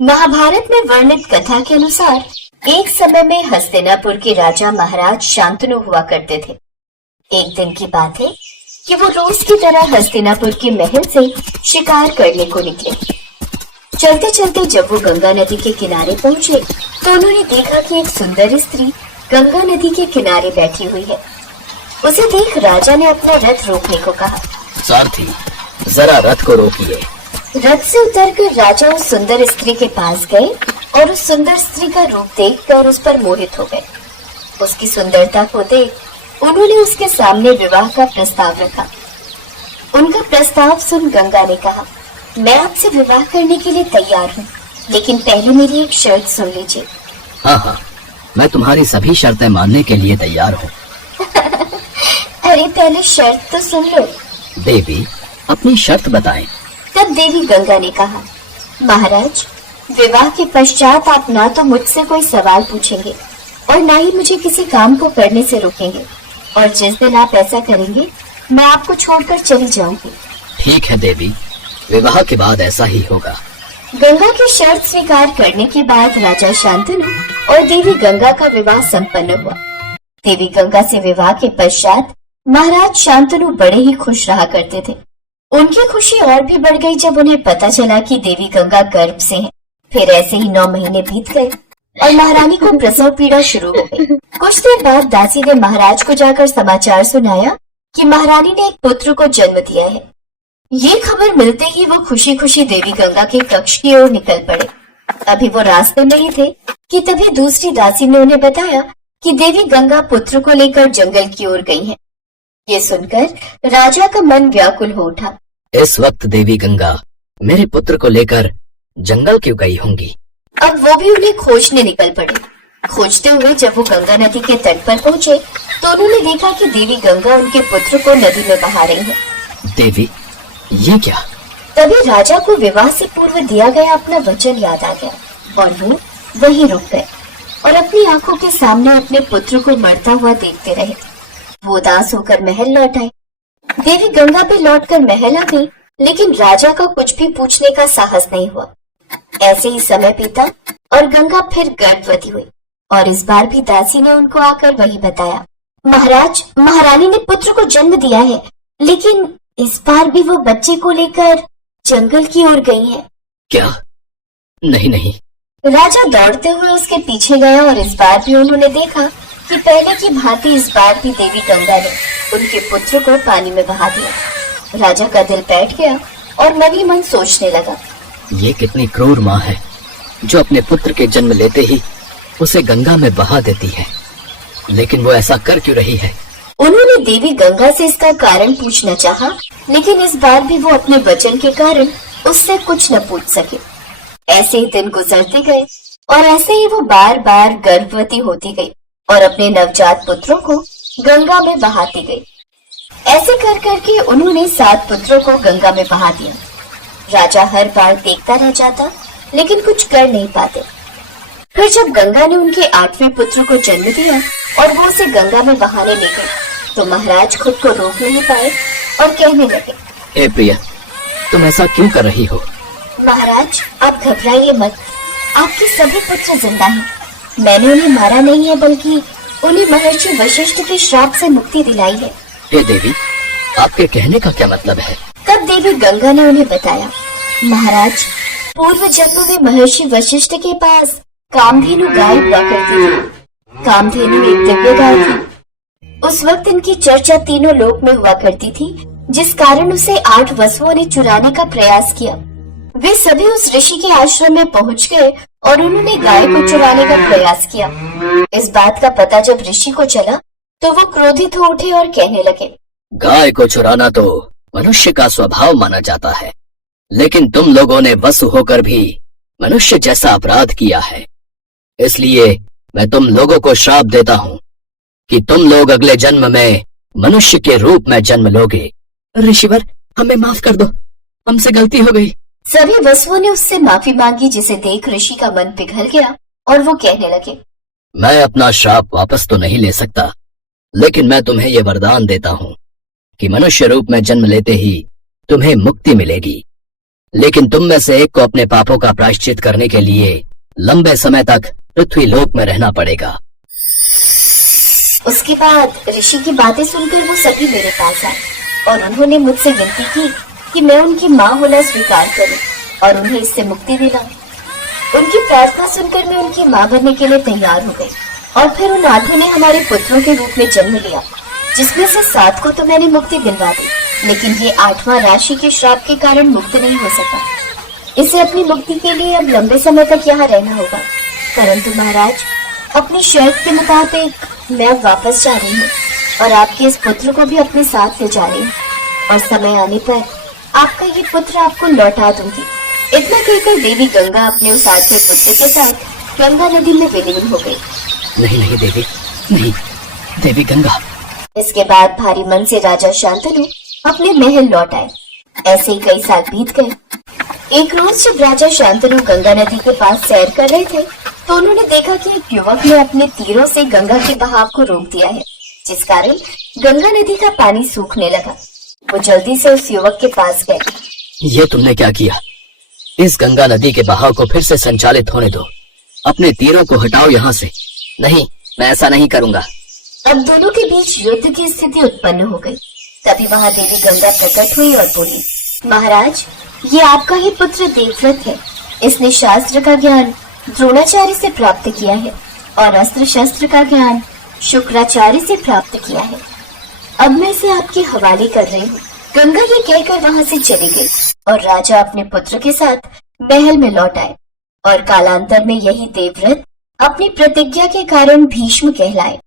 महाभारत में वर्णित कथा के अनुसार एक समय में हस्तिनापुर के राजा महाराज शांतनु हुआ करते थे। एक दिन की बात है कि वो रोज की तरह हस्तिनापुर के महल से शिकार करने को निकले। चलते चलते जब वो गंगा नदी के किनारे पहुंचे तो उन्होंने देखा कि एक सुंदर स्त्री गंगा नदी के किनारे बैठी हुई है। उसे देख राजा ने अपना रथ रोकने को कहा। सारथी, जरा रथ को रोकिए। रथ से उतरकर राजा उस सुंदर स्त्री के पास गए और उस सुंदर स्त्री का रूप देखकर उस पर मोहित हो गए। उसकी सुंदरता को देख उन्होंने उसके सामने विवाह का प्रस्ताव रखा। उनका प्रस्ताव सुन गंगा ने कहा, मैं आपसे विवाह करने के लिए तैयार हूँ, लेकिन पहले मेरी एक शर्त सुन लीजिए। हाँ, मैं तुम्हारी सभी शर्तें मानने के लिए तैयार हूँ। अरे पहले शर्त तो सुन लो। देवी, अपनी शर्त बताएं। तब देवी गंगा ने कहा, महाराज, विवाह के पश्चात आप ना तो मुझसे कोई सवाल पूछेंगे और ना ही मुझे किसी काम को करने से रोकेंगे, और जिस दिन आप ऐसा करेंगे मैं आपको छोड़कर चली जाऊंगी। ठीक है देवी, विवाह के बाद ऐसा ही होगा। गंगा की शर्त स्वीकार करने के बाद राजा शांतनु और देवी गंगा का विवाह संपन्न हुआ। देवी गंगा से विवाह के पश्चात महाराज शांतनु बड़े ही खुश रहा करते थे। उनकी खुशी और भी बढ़ गई जब उन्हें पता चला कि देवी गंगा गर्भ से हैं। फिर ऐसे ही 9 महीने बीत गए और महारानी को प्रसव पीड़ा शुरू हो गई। कुछ देर बाद दासी ने महाराज को जाकर समाचार सुनाया कि महारानी ने एक पुत्र को जन्म दिया है। ये खबर मिलते ही वो खुशी खुशी देवी गंगा के कक्ष की ओर निकल पड़े। अभी वो रास्ते में ही थे कि तभी दूसरी दासी ने उन्हें बताया कि देवी गंगा पुत्र को लेकर जंगल की ओर गई है। ये सुनकर राजा का मन व्याकुल हो उठा। इस वक्त देवी गंगा मेरे पुत्र को लेकर जंगल क्यों गई होंगी? अब वो भी उन्हें खोजने निकल पड़े। खोजते हुए जब वो गंगा नदी के तट पर पहुँचे तो उन्होंने देखा कि देवी गंगा उनके पुत्र को नदी में बहा रही है। देवी, ये क्या? तभी राजा को विवाह से पूर्व दिया गया अपना वचन याद आ गया और वो वहीं रुक गए और अपनी आंखों के सामने अपने पुत्र को मरता हुआ देखते रहे। वो उदास होकर महल लौट आए। देवी गंगा भी लौटकर महल आ गई, लेकिन राजा का कुछ भी पूछने का साहस नहीं हुआ। ऐसे ही समय बीता और गंगा फिर गर्भवती हुई और इस बार भी दासी ने उनको आकर वही बताया। महाराज, महारानी ने पुत्र को जन्म दिया है, लेकिन इस बार भी वो बच्चे को लेकर जंगल की ओर गई है। क्या? नहीं। राजा दौड़ते हुए उसके पीछे गया और इस बार भी उन्होंने देखा कि पहले की भांति इस बार भी देवी गंगा ने उनके पुत्र को पानी में बहा दिया। राजा का दिल बैठ गया और मन ही मन सोचने लगा, ये कितनी क्रूर माँ है जो अपने पुत्र के जन्म लेते ही उसे गंगा में बहा देती है, लेकिन वो ऐसा कर क्यों रही है? उन्होंने देवी गंगा से इसका कारण पूछना चाहा, लेकिन इस बार भी वो अपने वचन के कारण उससे कुछ न पूछ सके। ऐसे ही दिन गुजरते गए और ऐसे ही वो बार बार गर्भवती होती गई और अपने नवजात पुत्रों को गंगा में बहाती गई। ऐसे कर करके उन्होंने 7 पुत्रों को गंगा में बहा दिया। राजा हर बार देखता रह जाता, लेकिन कुछ कर नहीं पाते। फिर जब गंगा ने उनके 8वें पुत्र को जन्म दिया और वो उसे गंगा में बहाने ले गए, तो महाराज खुद को रोक नहीं पाए और कहने लगे, हे प्रिया, तुम ऐसा क्यों कर रही हो? महाराज, आप घबराइए मत, आपके सभी पुत्र जिंदा हैं। मैंने उन्हें मारा नहीं है, बल्कि उन्हें महर्षि वशिष्ठ के श्राप से मुक्ति दिलाई है। हे देवी, आपके कहने का क्या मतलब है? तब देवी गंगा ने उन्हें बताया, महाराज, पूर्व जन्म में महर्षि वशिष्ठ के पास कामधेनु गाय हुआ करती थी। कामधेनु एक दिव्य गाय थी। उस वक्त इनकी चर्चा तीनों लोक में हुआ करती थी, जिस कारण उसे 8 वसुओं ने चुराने का प्रयास किया। वे सभी उस ऋषि के आश्रम में पहुंच गए और उन्होंने गाय को चुराने का प्रयास किया। इस बात का पता जब ऋषि को चला तो वो क्रोधित हो उठे और कहने लगे, गाय को चुराना तो मनुष्य का स्वभाव माना जाता है, लेकिन तुम लोगों ने वसु होकर भी मनुष्य जैसा अपराध किया है। इसलिए मैं तुम लोगों को श्राप देता हूँ कि तुम लोग अगले जन्म में मनुष्य के रूप में जन्म लोगे। ऋषिवर, हमें माफ कर दो, हमसे गलती हो गई। सभी वसुओं ने उससे माफी मांगी, जिसे देख ऋषि का मन पिघल गया और वो कहने लगे, मैं अपना श्राप वापस तो नहीं ले सकता, लेकिन मैं तुम्हें ये वरदान देता हूँ कि मनुष्य रूप में जन्म लेते ही तुम्हें मुक्ति मिलेगी। लेकिन तुम में से एक को अपने पापों का प्रायश्चित करने के लिए लंबे समय तक पृथ्वी लोक में रहना पड़ेगा। उसके बाद ऋषि की बातें सुनकर वो सभी मेरे पास आए और उन्होंने मुझसे विनती की कि मैं उनकी माँ होना स्वीकार करूं और उन्हें इससे मुक्ति दिलाऊं। उनकी प्रार्थना सुनकर मैं उनकी माँ बनने के लिए तैयार हो गई और फिर उन 8 ने हमारे पुत्रों के रूप में जन्म लिया, जिसमें से 7 को तो मैंने मुक्ति दिलवा दी, लेकिन ये 8वां राशि के श्राप के कारण मुक्त नहीं हो सका। इसे अपनी मुक्ति के लिए अब लंबे समय तक यहाँ रहना होगा। परंतु महाराज, अपनी शर्त के मुताबिक मैं अब वापस जा रही हूँ और आपके इस पुत्र को भी अपने साथ ले जा रही हूँ और समय आने पर आपका ये पुत्र आपको लौटा दूंगी। इतना कहकर देवी गंगा अपने उस 8वें पुत्र के साथ गंगा नदी में विलीन हो गई। नहीं नहीं देवी, नहीं देवी गंगा। इसके बाद भारी मन से राजा शांतनु अपने महल लौट आए। ऐसे ही कई साल बीत गए। एक रोज जब राजा शांतनु गंगा नदी के पास सैर कर रहे थे तो उन्होंने देखा कि एक युवक ने अपने तीरों से गंगा के बहाव को रोक दिया है, जिस कारण गंगा नदी का पानी सूखने लगा। वो जल्दी से उस युवक के पास गए। ये तुमने क्या किया? इस गंगा नदी के बहाव को फिर से संचालित होने दो। अपने तीरों को हटाओ यहाँ से। नहीं, मैं ऐसा नहीं करूँगा। अब दोनों के बीच युद्ध की स्थिति उत्पन्न हो गई। तभी वहाँ देवी गंगा प्रकट हुई और बोली, महाराज, ये आपका ही पुत्र देवव्रत है। इसने शास्त्र का ज्ञान द्रोणाचार्य से प्राप्त किया है और अस्त्र शस्त्र का ज्ञान शुक्राचार्य से प्राप्त किया है। अब मैं इसे आपके हवाले कर रही हूँ। गंगा ये कहकर वहाँ से चली गई और राजा अपने पुत्र के साथ महल में लौट आए और कालांतर में यही देवव्रत अपनी प्रतिज्ञा के कारण भीष्म कहलाए।